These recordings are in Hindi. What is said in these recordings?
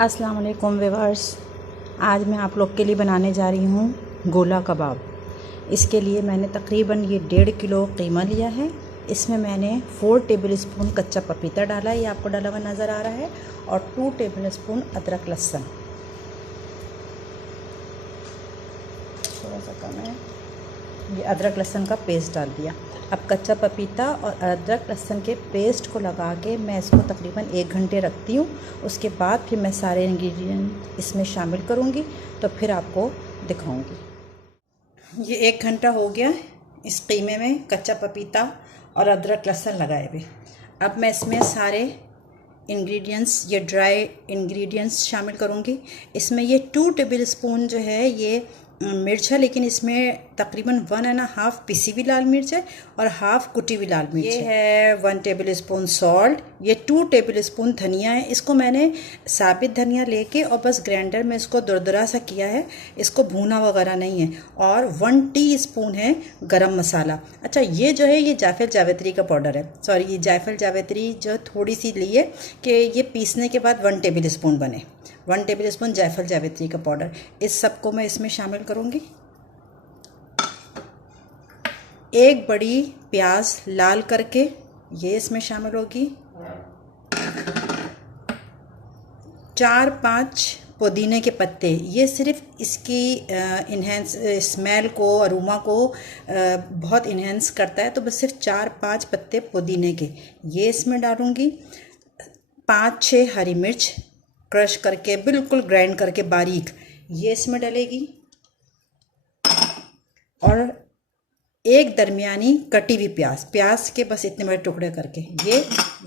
अस्सलाम वालेकुम व्यूअर्स। आज मैं आप लोग के लिए बनाने जा रही हूँ गोला कबाब। इसके लिए मैंने तकरीबन ये 1.5 किलो कीमा लिया है। इसमें मैंने 4 टेबलस्पून कच्चा पपीता डाला है, ये आपको डाला हुआ नज़र आ रहा है, और 2 टेबलस्पून अदरक लहसुन, थोड़ा सा कम है, ये अदरक लहसुन का पेस्ट डाल दिया। अब कच्चा पपीता और अदरक लहसुन के पेस्ट को लगा के मैं इसको तकरीबन 1 घंटे रखती हूँ। उसके बाद फिर मैं सारे इंग्रेडिएंट इसमें शामिल करूँगी, तो फिर आपको दिखाऊँगी। ये 1 घंटा हो गया इस कीमे में कच्चा पपीता और अदरक लहसुन लगाए हुए। अब मैं इसमें सारे इंग्रेडिएंट्स, ये ड्राई इंग्रेडिएंट्स शामिल करूँगी। इसमें ये 2 टेबलस्पून जो है ये मिर्च है, लेकिन इसमें तकरीबन 1.5 पिसी हुई लाल मिर्च है और हाफ कुटी हुई लाल मिर्च है। 1 टेबलस्पून सॉल्ट, ये 2 टेबलस्पून धनिया है। इसको मैंने साबित धनिया लेके और बस ग्राइंडर में इसको दरदरा सा किया है, इसको भूना वगैरह नहीं है। और 1 टीस्पून है गरम मसाला। अच्छा, ये जो है ये जायफल जावित्री का पाउडर है, सॉरी ये जायफल जावित्री जो थोड़ी सी ली है कि ये पीसने के बाद 1 टेबलस्पून बने। 1 टेबलस्पून जायफल जावित्री का पाउडर, इस सबको मैं इसमें शामिल करूँगी। 1 बड़ी प्याज लाल करके ये इसमें शामिल होगी। 4-5 पुदीने के पत्ते, ये सिर्फ इसकी इन्हेंस स्मेल को, अरोमा को बहुत इन्हेंस करता है, तो बस सिर्फ 4-5 पत्ते पुदीने के ये इसमें डालूँगी। 5-6 हरी मिर्च क्रश करके, बिल्कुल ग्राइंड करके बारीक, ये इसमें डलेगी। और 1 दरमियानी कटी हुई प्याज के बस इतने बड़े टुकड़े करके, ये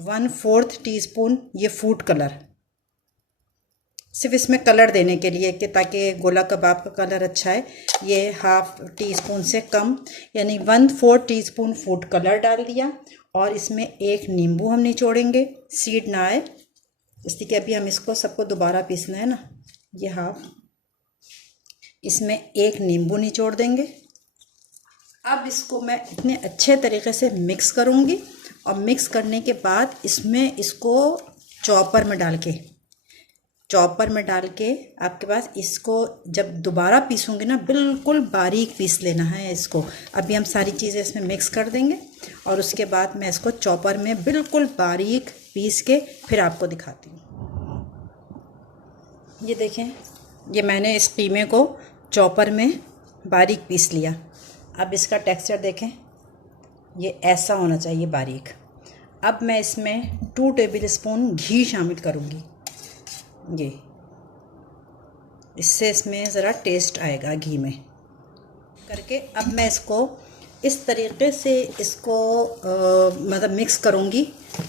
1/4 टीस्पून ये फूड कलर, सिर्फ इसमें कलर देने के लिए कि ताकि गोला कबाब का कलर अच्छा है। ये हाफ टीस्पून से कम यानी 1/4 टीस्पून फूड कलर डाल दिया। और इसमें 1 नींबू हम निचोड़ेंगे, सीड ना आए, इसलिए कि अभी हम इसको सबको दोबारा पीसना है ना। ये हाफ, इसमें 1 नींबू निचोड़ देंगे। अब इसको मैं इतने अच्छे तरीके से मिक्स करूँगी, और मिक्स करने के बाद इसमें इसको चॉपर में डाल के आपके पास इसको जब दोबारा पीसूँगी ना, बिल्कुल बारीक पीस लेना है इसको। अभी हम सारी चीज़ें इसमें मिक्स कर देंगे और उसके बाद मैं इसको चॉपर में बिल्कुल बारीक पीस के फिर आपको दिखाती हूँ। ये देखें, ये मैंने इस कीमे को चॉपर में बारीक पीस लिया। अब इसका टेक्सचर देखें, ये ऐसा होना चाहिए बारीक। अब मैं इसमें 2 टेबलस्पून घी शामिल करूँगी, ये इससे इसमें ज़रा टेस्ट आएगा घी में करके। अब मैं इसको इस तरीके से इसको मतलब मिक्स करूँगी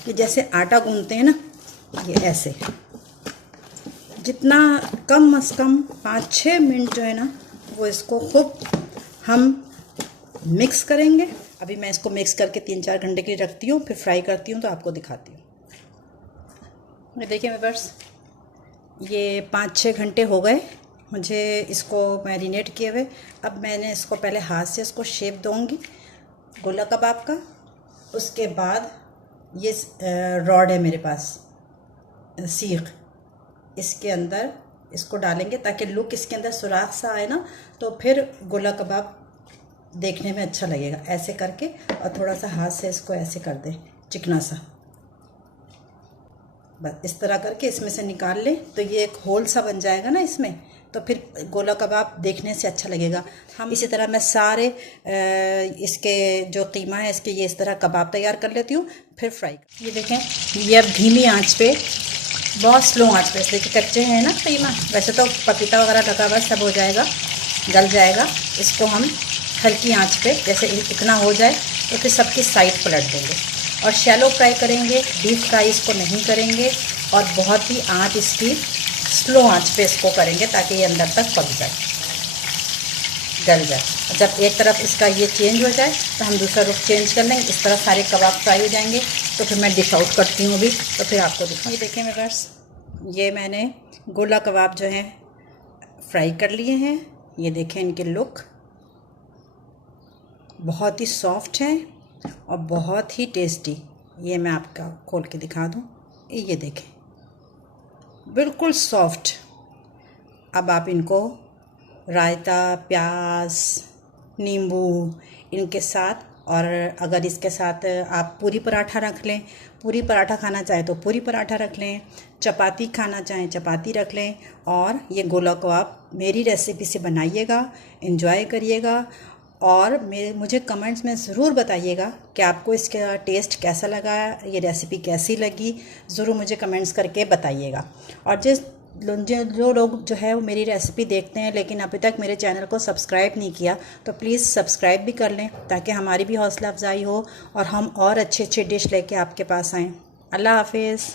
कि जैसे आटा गूंथते हैं ना, ये ऐसे, जितना कम से कम 5-6 मिनट जो है ना वो इसको खूब हम मिक्स करेंगे। अभी मैं इसको मिक्स करके 3-4 घंटे के लिए रखती हूँ, फिर फ्राई करती हूँ तो आपको दिखाती हूँ। ये देखिए व्यूअर्स, ये 5-6 घंटे हो गए मुझे इसको मैरिनेट किए हुए। अब मैंने इसको पहले हाथ से इसको शेप दूँगी गोला कबाब का। उसके बाद ये रॉड है मेरे पास, सीख, इसके अंदर इसको डालेंगे ताकि लुक इसके अंदर सुराख सा आए ना, तो फिर गोला कबाब देखने में अच्छा लगेगा। ऐसे करके और थोड़ा सा हाथ से इसको ऐसे कर दें चिकना सा, बस इस तरह करके इसमें से निकाल लें, तो ये एक होल सा बन जाएगा ना इसमें, तो फिर गोला कबाब देखने से अच्छा लगेगा। हम इसी तरह मैं सारे इसके जो कीमा है इसके ये इस तरह कबाब तैयार कर लेती हूँ, फिर फ्राई। ये देखें, ये अब धीमी आंच पे, बहुत स्लो आंच पे, इसलिए कि कच्चे हैं ना कीमा, वैसे तो पपीता वगैरह लगा हुआ सब हो जाएगा, गल जाएगा। इसको हम हल्की आंच पे जैसे इतना हो जाए तो फिर सबकी साइड पलट देंगे, और शैलो फ्राई करेंगे, डीप फ्राई इसको नहीं करेंगे। और बहुत ही आंच इसकी स्लो आंच पे इसको करेंगे ताकि ये अंदर तक पक जाए, गल जाए। जब एक तरफ इसका ये चेंज हो जाए तो हम दूसरा रुख चेंज कर लेंगे। इस तरह सारे कबाब फ्राई हो जाएंगे, तो फिर मैं डिश आउट करती हूँ अभी, तो फिर आपको दिखाऊँ। ये देखें व्यूअर्स, ये मैंने गोला कबाब जो हैं फ्राई कर लिए हैं। ये देखें इनके लुक, बहुत ही सॉफ्ट हैं और बहुत ही टेस्टी। ये मैं आपका खोल के दिखा दूँ, ये देखें, बिल्कुल सॉफ्ट। अब आप इनको रायता, प्याज, नींबू इनके साथ, और अगर इसके साथ आप पूरी पराठा रख लें, पूरी पराठा खाना चाहें तो पूरी पराठा रख लें, चपाती खाना चाहें चपाती रख लें, और ये गोला को आप मेरी रेसिपी से बनाइएगा, एंजॉय करिएगा, और मुझे कमेंट्स में ज़रूर बताइएगा कि आपको इसका टेस्ट कैसा लगा, ये रेसिपी कैसी लगी, ज़रूर मुझे कमेंट्स करके बताइएगा। और जो लोग जो है वो मेरी रेसिपी देखते हैं लेकिन अभी तक मेरे चैनल को सब्सक्राइब नहीं किया, तो प्लीज़ सब्सक्राइब भी कर लें ताकि हमारी भी हौसला अफजाई हो और हम और अच्छे अच्छे डिश लेके आपके पास आएँ। अल्लाह हाफिज़।